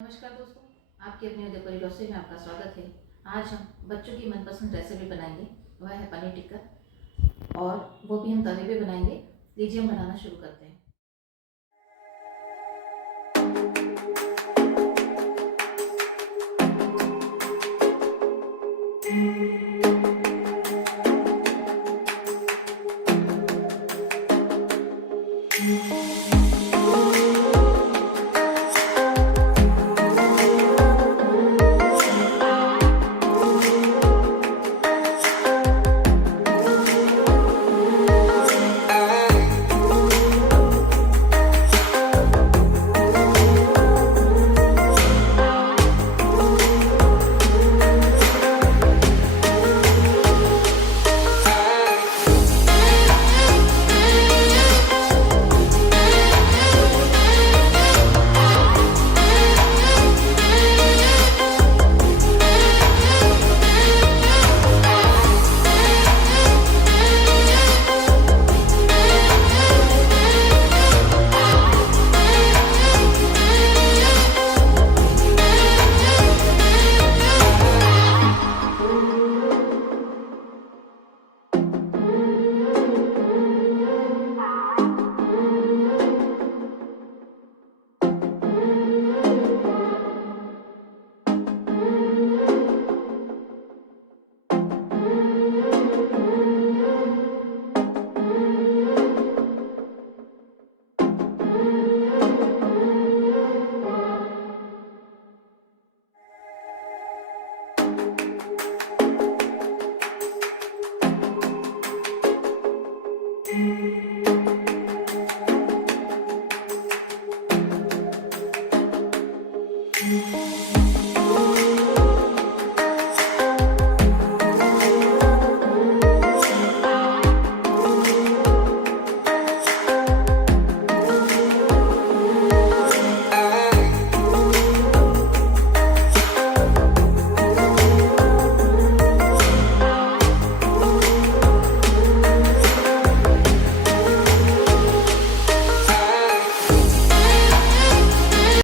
नमस्कार दोस्तों, आपकी अपनी उदयपुरी रसोई में आपका स्वागत है। आज हम बच्चों की मनपसंद रेसिपी बनाएंगे, वह है पनीर टिक्का, और वो भी हम तवे पे बनाएंगे। लीजिए हम बनाना शुरू करते हैं।